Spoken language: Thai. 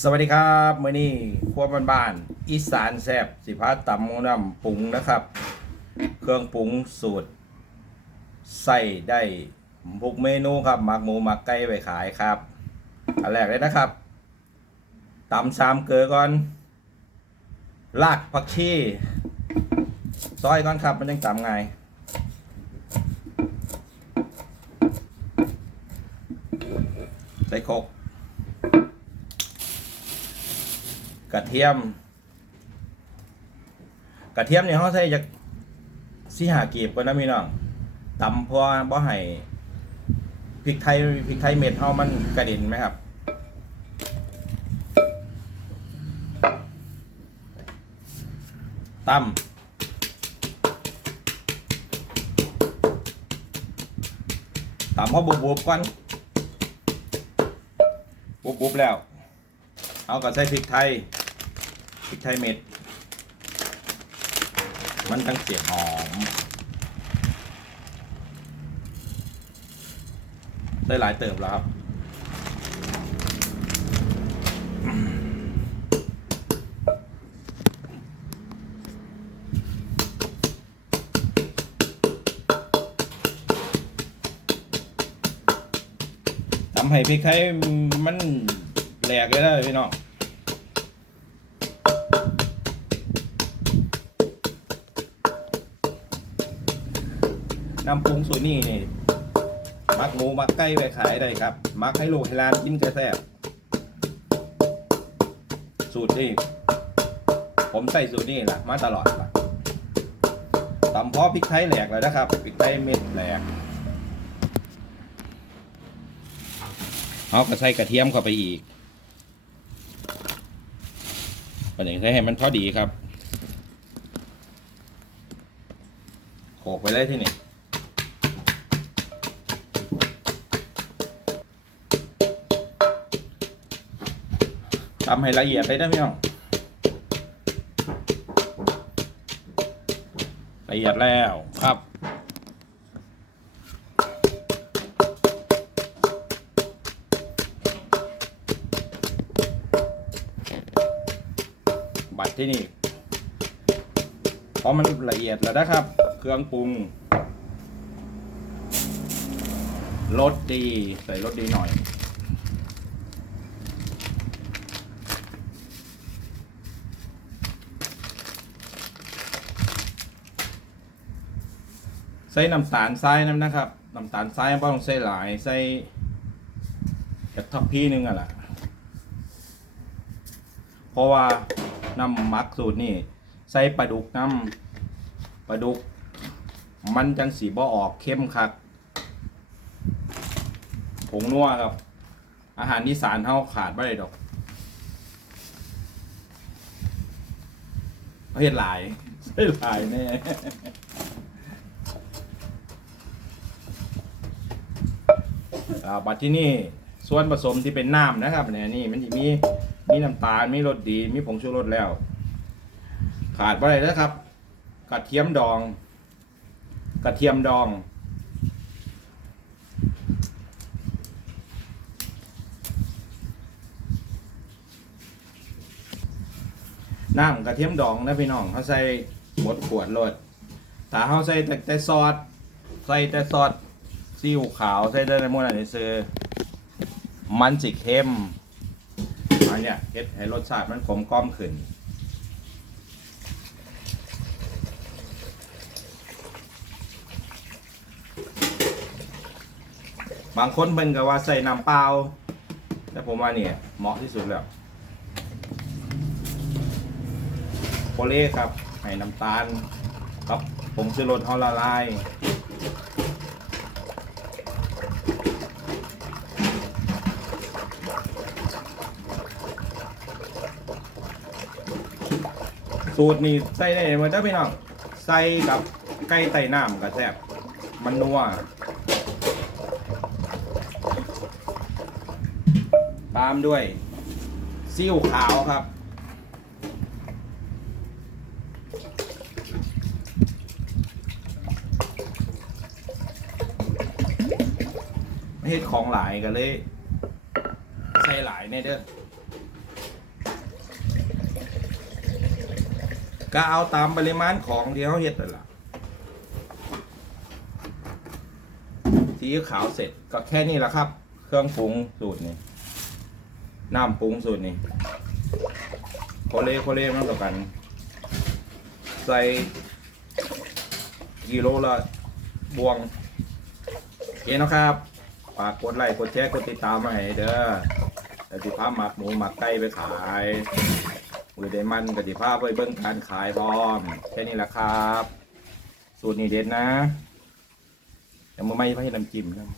สวัสดีครับมื้อนี้ครัวบ้านๆอีสานแซ่บสิพาตำมน้ำปรุงนะครับ เครื่องปรุงสูตรใส่ได้ทุกเมนูครับหมักหมูหมักไก่ไปขายครับอันแรกเลยนะครับตำสามเกลือก่อนลากผักชีซอยก่อนครับมันยังตำไงายใส่โครก กระเทียม กระเทียมเนี่ยเขาใส่จากสี่หากีบก่อนนะพี่น้องตำพราะว่าบ่ให้พริกไทยพริกไทยเม็ดเฮามันกระเด็นไหมครับตำตำเขาบุบๆก่อนบุบๆแล้ว เอาก็ใส่พริกไทย ริกไทยเม็ด มันตั้งเสียงหอม ได้หลายเติบแล้วครับทำให้พริกไทยมันแหลกเลยนะพี่น้อง น้ำปรุงสูตรนี้นี่มักหมูมักไก่ไปขายได้ครับ มักให้ลูกให้ลานกินกระแซบสูตรนี้ผมใส่สูตรนี้แหละมาตลอดละตำเพาะพริกไทยแหลกเลยนะครับพริกไทยเม็ดแหลกเอาก็ใส่กระเทียมเข้าไปอีกประเด็นใส่ให้มันพอดีครับโขกไปเลยที่นี่ำให้ละเอียดเลยนะพี่น้องละเอียดแล้วครับบัตรที่นี่เพราะมันละเอียดแล้วนะครับ เครื่องปรุงรสดี ใส่รสดีหน่อย ใส่น้ำตาลทรายน้ำนะครับน้ำตาลทรายไม่ต้องใส่หลายใส่กระทับพี่นึงอะล่ะเพราะว่าน้ำมักสูตรนี่ใส่ปลาดุกน้ำปลาดุก มันจังสีบ่ออกเข้มคักผงนัวครับ อาหารอีสานเท่าขาดไม่ได้ดอกเฮ็ดหลายใส่หลายแน่ อ่าบัดที่นี่ส่วนผสมที่เป็นน้ำนะครับเนี่ยนี่มันจะมีมีน้ำตาลมีรสดีมีผงชูรสแล้ว ขาดไปเลยนะครับกระเทียมดอง กระเทียมดอง น้ำกระเทียมดองนะพี่น้องเขาใส่หมดขวดโลดถ้าเขาใส่แต่แต่ซอสใส่แต่ซอส ซีอิ๊วขาวใส่ได้ในหมดอันนี้คือมันสิเข้มอันเนี้ยเฮ็ดให้รสชาติมันขมกล้อมขึ้นบางคนเพิ่นก็ว่าใส่น้ำเปล่าแต่ผมว่าเนี่ยเหมาะที่สุดแล้วโคเล่ครับให้น้ำตาลกับผงชูรสเฮาละลาย สูตรนี่ใส่ได้หมดเด้อพี่น้องใส่กับไก่ไต่น้ำกระแซ่บมันนัวตามด้วยซีอิ๊วขาวครับเฮ็ดของหลายกันเลย ใส่หลายในเด้อ ก็เอาตามปริมาณของที่เขาเฮ็ดนั่นแหละซีอิ๊วขาวเสร็จก็แค่นี้แหละครับ เครื่องปรุงสูตรนี้น้ำปรุงสูตรนี้โคเลโคเลมันต่อกัน ใส่กิโลละบวงโอเคนะครับฝากกดไลค์กดแชร์กดติดตามมาให้เด้อแต่สิพาหมักหมูหมักไก่ไปขาย มือได้มันกติภาพาไปเบิ่งการขายพร้อม แค่นี้แหละครับ สูตรนี้เด็ดนะแต่มื่อไม่ให้น้ำจิ้มนะ